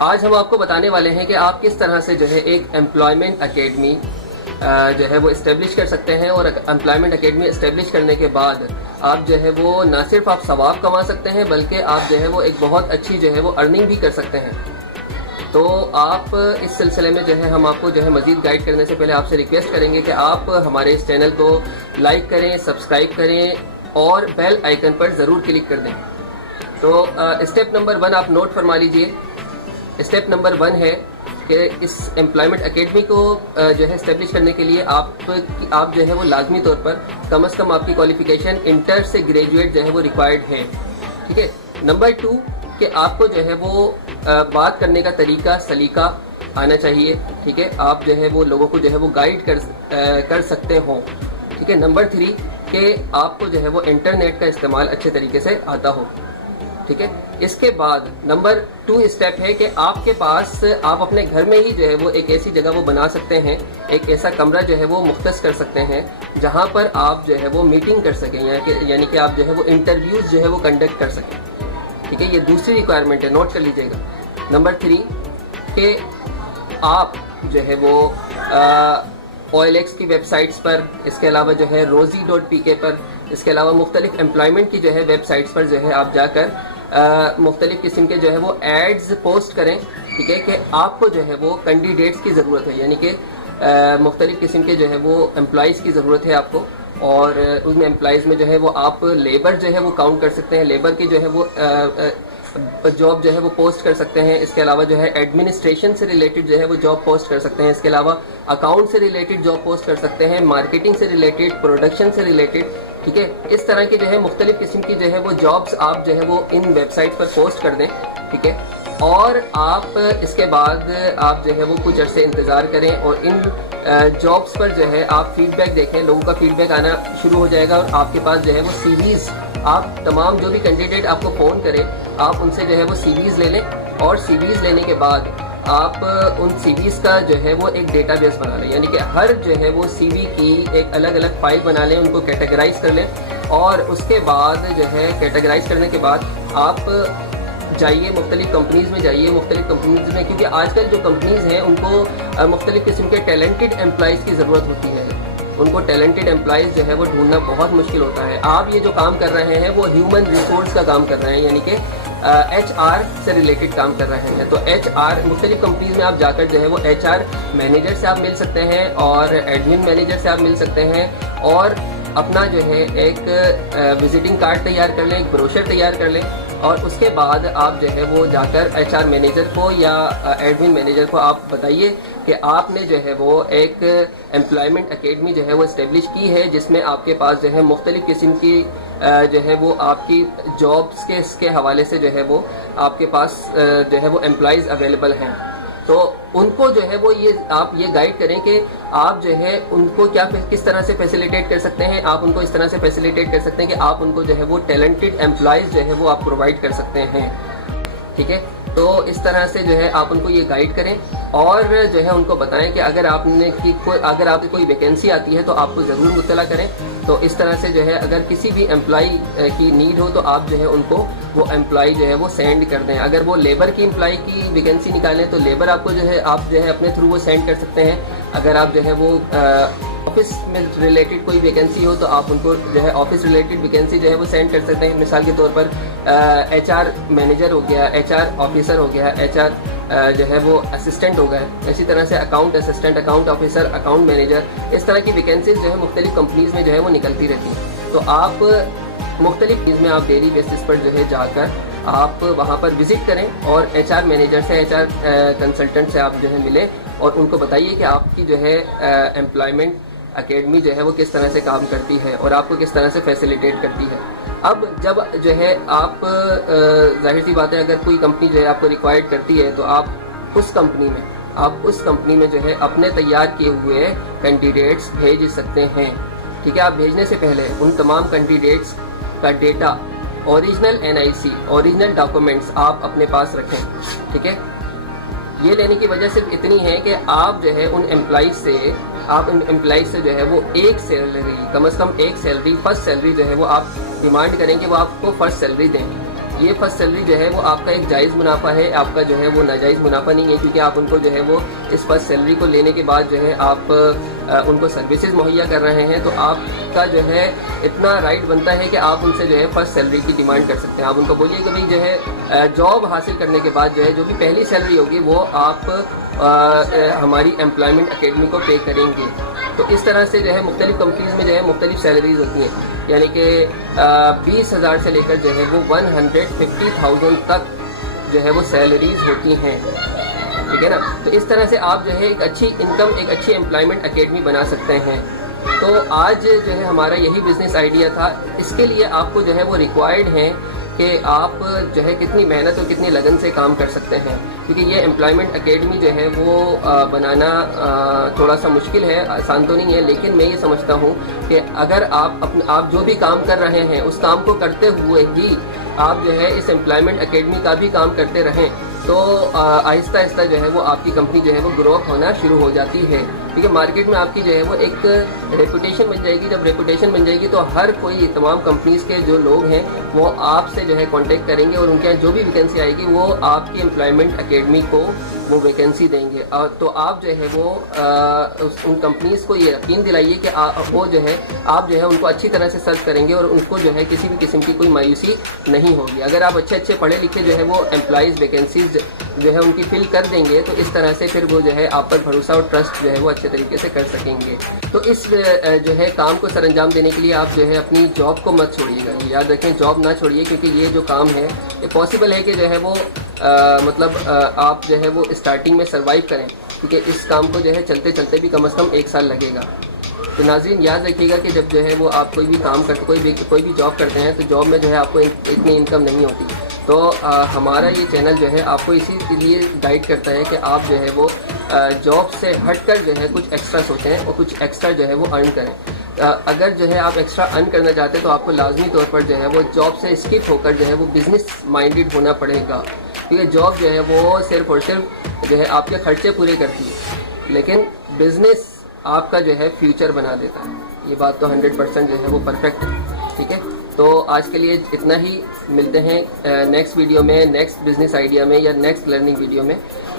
آج ہم آپ کو بتانے والے ہیں کہ آپ کس طرح سے جو ہے ایک امپلائمنٹ اکیڈمی جو ہے وہ اسٹیبلش کر سکتے ہیں، اور امپلائمنٹ اکیڈمی اسٹیبلش کرنے کے بعد آپ جو ہے وہ نہ صرف آپ ثواب کما سکتے ہیں بلکہ آپ جو ہے وہ ایک بہت اچھی جو ہے وہ ارننگ بھی کر سکتے ہیں۔ تو آپ اس سلسلے میں جو ہے ہم آپ کو جو ہے مزید گائیڈ کرنے سے پہلے آپ سے ریکویسٹ کریں گے کہ آپ ہمارے اس چینل کو لائک کریں، سبسکرائب کریں اور بیل آئیکن پر ضرور کلک کر دیں۔ تو اسٹیپ نمبر 1 آپ نوٹ فرما لیجئے۔ اسٹیپ نمبر 1 ہے کہ اس امپلائمنٹ اکیڈمی کو جو ہے اسٹیبلش کرنے کے لیے آپ جو ہے وہ لازمی طور پر کم از کم آپ کی کوالیفیکیشن انٹر سے گریجویٹ جو ہے وہ ریکوائرڈ ہے، ٹھیک ہے۔ نمبر 2 کہ آپ کو جو ہے وہ بات کرنے کا طریقہ سلیقہ آنا چاہیے، ٹھیک ہے، آپ جو ہے وہ لوگوں کو جو ہے وہ گائیڈ کر سکتے ہوں، ٹھیک ہے۔ نمبر 3 کہ آپ کو جو ہے وہ انٹرنیٹ کا استعمال اچھے طریقے سے آتا ہو، ٹھیک ہے۔ اس کے بعد نمبر 2 اسٹیپ ہے کہ آپ کے پاس آپ اپنے گھر میں ہی جو ہے وہ ایک ایسی جگہ وہ بنا سکتے ہیں، ایک ایسا کمرہ جو ہے وہ مختص کر سکتے ہیں جہاں پر آپ جو ہے وہ میٹنگ کر سکیں، یعنی کہ آپ جو ہے وہ انٹرویوز جو ہے وہ کنڈکٹ کر سکیں، ٹھیک ہے۔ یہ دوسری ریکوائرمنٹ ہے، نوٹ کر لیجئے گا۔ نمبر 3 کہ آپ جو ہے وہ OLX کی ویب سائٹس پر، اس کے علاوہ جو ہے rozy.pk پر، اس کے علاوہ مختلف امپلائمنٹ کی جو ہے ویب سائٹس پر جو ہے آپ جا کر مختلف قسم کے جو ہے وہ ایڈز پوسٹ کریں، ٹھیک ہے، کہ آپ کو جو ہے وہ کینڈیڈیٹس کی ضرورت ہے، یعنی کہ مختلف قسم کے جو ہے وہ امپلائیز کی ضرورت ہے آپ کو، اور ان امپلائیز میں جو ہے وہ آپ لیبر جو ہے وہ کاؤنٹ کر سکتے ہیں، لیبر کی جو ہے وہ جاب جو ہے وہ پوسٹ کر سکتے ہیں۔ اس کے علاوہ جو ہے ایڈمنسٹریشن سے ریلیٹڈ جو ہے وہ جاب پوسٹ کر سکتے ہیں، اس کے علاوہ اکاؤنٹ سے ریلیٹڈ جاب پوسٹ کر سکتے ہیں، مارکیٹنگ سے ریلیٹڈ، پروڈکشن سے ریلیٹڈ، ٹھیک ہے۔ اس طرح کی جو ہے مختلف قسم کی جو ہے وہ جابس آپ جو ہے وہ in web site per post کر دیں، ٹھیک ہے۔ اور آپ اس کے بعد آپ جو ہے وہ کچھ عرصے انتظار کریں اور ان جابس پر جو ہے آپ فیڈ بیک دیکھیں، لوگوں کا فیڈ بیک آنا شروع ہو جائے گا، اور آپ کے پاس جو ہے وہ سی ویز، آپ تمام جو بھی کینڈیڈیٹ آپ کو فون کرے آپ ان سے جو ہے وہ سی ویز لے لیں، اور سی ویز لینے کے بعد آپ ان سی ویز کا جو ہے وہ ایک ڈیٹا بیس بنا لیں، یعنی کہ ہر جو ہے وہ سی وی کی ایک الگ الگ فائل بنا لیں، ان کو کیٹیگرائز کر لیں، اور اس کے بعد جو ہے کیٹیگرائز کرنے کے بعد آپ جائیے مختلف کمپنیز میں، جائیے مختلف کمپنیز میں، کیونکہ آج کل جو کمپنیز ہیں ان کو مختلف قسم کے ٹیلنٹڈ امپلائیز کی ضرورت ہوتی ہے، ان کو ٹیلنٹڈ امپلائیز جو ہے وہ ڈھونڈنا بہت مشکل ہوتا ہے۔ آپ یہ جو کام کر رہے ہیں وہ ہیومن ریسورس کا کام کر رہے ہیں، یعنی کہ HR سے ریلیٹڈ کام کر رہے ہیں۔ تو HR مختلف کمپنیز میں آپ جا کر جو ہے وہ HR مینیجر سے آپ مل سکتے ہیں، اور ایڈمن مینیجر سے آپ مل سکتے ہیں، اور اپنا جو ہے ایک وزٹنگ کارڈ تیار کر لیں، ایک بروشر تیار کر لیں، اور اس کے بعد آپ جو ہے وہ جا کر HR مینیجر کو یا ایڈمن مینیجر کو آپ بتائیے کہ آپ نے جو ہے وہ ایک امپلائمنٹ اکیڈمی جو ہے وہ اسٹیبلش کی ہے، جس میں آپ کے پاس جو ہے مختلف قسم کی جو ہے وہ آپ کی جابس کے اس کے حوالے سے جو ہے وہ آپ کے پاس جو ہے وہ امپلائیز اویلیبل ہیں۔ تو ان کو جو ہے وہ آپ یہ گائیڈ کریں کہ آپ جو ہے ان کو کس طرح سے فیسیلیٹیٹ کر سکتے ہیں، آپ ان کو اس طرح سے فیسیلیٹیٹ کر سکتے ہیں کہ آپ ان کو جو ہے وہ ٹیلنٹڈ امپلائیز جو ہے وہ آپ پرووائڈ کر سکتے ہیں، ٹھیک ہے۔ تو اس طرح سے جو ہے آپ ان کو یہ گائیڈ کریں، اور جو ہے ان کو بتائیں کہ اگر آپ کی کوئی ویکینسی آتی ہے تو آپ کو ضرور مطلع کریں۔ تو اس طرح سے جو ہے اگر کسی بھی امپلائی کی نیڈ ہو تو آپ جو ہے ان کو وہ امپلائی جو ہے وہ سینڈ کر دیں۔ اگر وہ لیبر کی امپلائی کی ویکینسی نکالیں تو لیبر آپ کو جو ہے آپ جو ہے اپنے تھرو وہ سینڈ کر سکتے ہیں۔ اگر آپ جو ہے وہ آفس میں ریلیٹڈ کوئی ویکینسی ہو تو آپ ان کو جو ہے آفس ریلیٹڈ ویکینسی جو ہے وہ سینڈ کر سکتے ہیں۔ مثال کے طور پر HR مینیجر ہو گیا، HR آفیسر ہو گیا، HR جو ہے وہ اسسٹنٹ ہو گئے، اسی طرح سے account assistant, account officer, account manager, اس طرح کی ویکینسیز جو ہے مختلف کمپنیز میں جو ہے وہ نکلتی رہتی ہیں۔ تو آپ مختلف چیز میں آپ ڈیلی بیسس پر جو ہے جا کر آپ وہاں پر وزٹ کریں، اور HR مینیجر سے، HR کنسلٹنٹ سے آپ جو ہے ملیں، اور ان کو بتائیے کہ آپ کی جو ہے امپلائمنٹ اکیڈمی جو ہے وہ کس طرح سے کام کرتی ہے اور آپ کو کس طرح سے فیسیلیٹیٹ کرتی ہے۔ اب جب جو ہے آپ ظاہر سی بات ہے اگر کوئی کمپنی جو ہے آپ کو ریکوائرڈ کرتی ہے تو آپ اس کمپنی میں جو ہے اپنے تیار کیے ہوئے کینڈیڈیٹس بھیج سکتے ہیں، ٹھیک ہے۔ آپ بھیجنے سے پہلے ان تمام کینڈیڈیٹس کا data, original NIC، original documents آپ اپنے پاس رکھیں، ٹھیک ہے۔ یہ لینے کی وجہ صرف اتنی ہے کہ آپ جو ہے ان امپلائیز سے جو ہے وہ ایک سیلری، کم از کم ایک سیلری، فرسٹ سیلری جو ہے وہ آپ ڈیمانڈ کریں کہ وہ آپ کو فرسٹ سیلری دیں، یہ فرسٹ سیلری جو ہے وہ آپ کا ایک جائز منافع ہے، آپ کا جو ہے وہ ناجائز منافع نہیں ہے، کیونکہ آپ ان کو جو ہے وہ اس فرسٹ سیلری کو لینے کے بعد جو ہے آپ ان کو سروسز مہیا کر رہے ہیں، تو آپ کا جو ہے اتنا رائٹ بنتا ہے کہ آپ ان سے جو ہے فرسٹ سیلری کی ڈیمانڈ کر سکتے ہیں۔ آپ ان کو بولیے کہ بھائی جو ہے جاب حاصل کرنے کے بعد جو ہے جو بھی پہلی سیلری ہوگی وہ آپ ہماری امپلائمنٹ اکیڈمی کو پے کریں گے۔ تو اس طرح سے جو ہے مختلف کمپنیز میں جو ہے مختلف سیلریز ہوتی ہیں، یعنی کہ 20,000 سے لے کر جو ہے وہ 150,000 تک جو ہے وہ سیلریز ہوتی ہیں، ٹھیک ہے نا۔ تو اس طرح سے آپ جو ہے ایک اچھی انکم، ایک اچھی امپلائمنٹ اکیڈمی بنا سکتے ہیں۔ تو آج جو ہے ہمارا یہی بزنس آئیڈیا تھا۔ اس کے لیے آپ کو جو ہے وہ ریکوائرڈ ہیں کہ آپ جو ہے کتنی محنت اور کتنی لگن سے کام کر سکتے ہیں، کیونکہ یہ امپلائمنٹ اکیڈمی جو ہے وہ بنانا تھوڑا سا مشکل ہے، آسان تو نہیں ہے، لیکن میں یہ سمجھتا ہوں کہ اگر آپ جو بھی کام کر رہے ہیں اس کام کو کرتے ہوئے ہی آپ جو ہے اس امپلائمنٹ اکیڈمی کا بھی کام کرتے رہیں تو آہستہ آہستہ جو ہے وہ آپ کی کمپنی جو ہے وہ گرو ہونا شروع ہو جاتی ہے، کیونکہ مارکیٹ میں آپ کی جو ہے وہ ایک ریپوٹیشن بن جائے گی۔ جب ریپوٹیشن بن جائے گی تو ہر کوئی، تمام کمپنیز کے جو لوگ ہیں وہ آپ سے جو ہے کانٹیکٹ کریں گے اور ان کے جو بھی ویکینسی آئے گی وہ آپ کی امپلائمنٹ اکیڈمی کو وہ ویکینسی دیں گے۔ تو آپ جو ہے وہ ان کمپنیز کو یہ یقین دلائیے کہ وہ جو ہے آپ جو ہے ان کو اچھی طرح سے سرچ کریں گے اور ان کو جو ہے کسی بھی قسم کی کوئی مایوسی نہیں ہوگی۔ اگر آپ اچھے پڑھے لکھے جو ہے وہ امپلائیز ویکینسیز جو ہے ان کی فل کر دیں گے تو اس طرح سے پھر وہ جو ہے آپ پر بھروسہ اور ٹرسٹ جو ہے وہ اچھے طریقے سے کر سکیں گے۔ تو اس جو ہے کام کو سر انجام دینے کے لیے آپ جو ہے اپنی جاب کو مت چھوڑیے گا، یاد رکھیں جاب نہ چھوڑیے، کیونکہ یہ جو کام ہے یہ پاسبل ہے کہ جو ہے وہ مطلب آپ جو ہے وہ اسٹارٹنگ میں سروائیو کریں، کیونکہ اس کام کو جو ہے چلتے چلتے بھی کم از کم 1 سال لگے گا۔ تو ناظرین یاد رکھیے گا کہ جب جو ہے وہ آپ کوئی بھی کام کرتے، کوئی بھی جاب کرتے ہیں تو جاب میں جو ہے آپ کو اتنی انکم نہیں ہوتی۔ تو ہمارا یہ چینل جو ہے آپ کو اسی لیے گائیڈ کرتا ہے کہ آپ جو ہے وہ جاب سے ہٹ کر جو ہے کچھ ایکسٹرا سوچیں اور کچھ ایکسٹرا جو ہے وہ ارن کریں۔ اگر جو ہے آپ ایکسٹرا ارن کرنا چاہتے ہیں تو آپ کو لازمی طور پر جو ہے وہ جاب سے اسکپ ہو کر جو ہے وہ بزنس مائنڈیڈ ہونا پڑے گا، کیونکہ جاب جو ہے وہ صرف اور صرف جو ہے آپ کے خرچے پورے کرتی ہے، لیکن بزنس آپ کا جو ہے فیوچر بنا دیتا ہے۔ یہ بات تو 100% جو ہے وہ پرفیکٹ ہے، ٹھیک ہے۔ تو آج کے لیے اتنا ہی، ملتے ہیں نیکسٹ ویڈیو میں، نیکسٹ بزنس آئیڈیا میں یا نیکسٹ لرننگ ویڈیو میں۔